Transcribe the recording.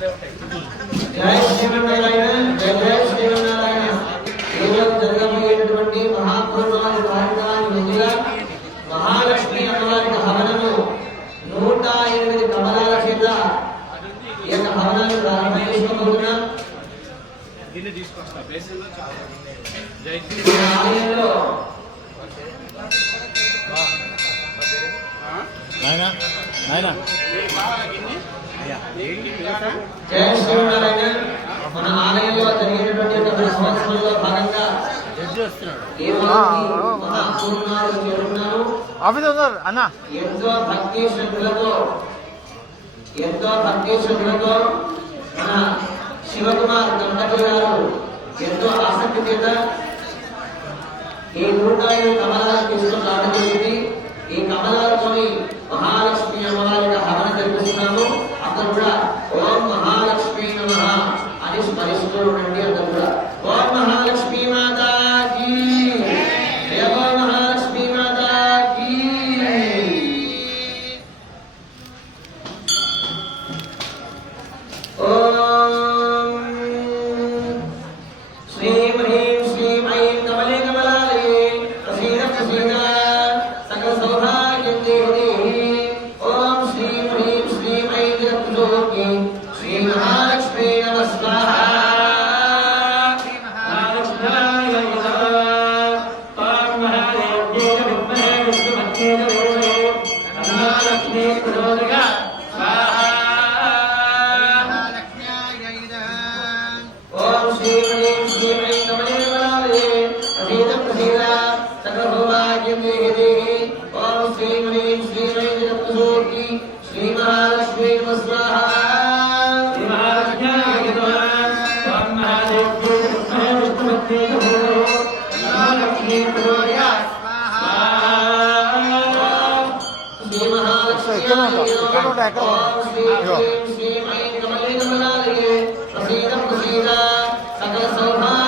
జై శ్రీమన్నారాయణ జై శ్రీమన్నారాయణ. ఈరోజు జరగబోయేటువంటి మహాపూర్ణాది కార్యక్రమానికి ముందుగా మహాలక్ష్మి అమ్మవారికి హవనము 108 కమలాల చేత ఈ యొక్క హవనాన్ని ప్రారంభం చేసుకోబోతున్నాం. ఆలయంలో జై శ్రీమన్నారాయణ. మన ఆలయంలో జరిగేటటువంటి సంవత్సరంలో భాగంగా ఎంతో భక్తి శ్రద్ధలతో మన శివకుమార్ దంపతులు గారు ఎంతో ఆసక్తి చేత ఈ 105 కమలాలు తీసుకుని రావడం జరిగింది. ఈ కమలాలతోని మహాలక్ష్మి అమ్మవారికి హవన జరిపిస్తున్నాము. అందరూ కూడా ఓం మహాలక్ష్మి నమః అని స్మరిస్తూ ఉండండి. అందరూ కూడా ఓం మహాలక్ష్మి మాతాకి జయ, ఓం మహాలక్ష్మి మాతాకి. ఓం శ్రీం హ్రీం శ్రీం ఐం కమలే కమలాలయే ప్రసీద ప్రసీద సకల సౌభాగ్యం దేహి. ఓం శ్రీం హ్రీం శ్రీం ఐం జగద్గురోకి శ్రీ మహాలక్ష్మీ నమః స్వాహా. సకల సౌభాగ్యం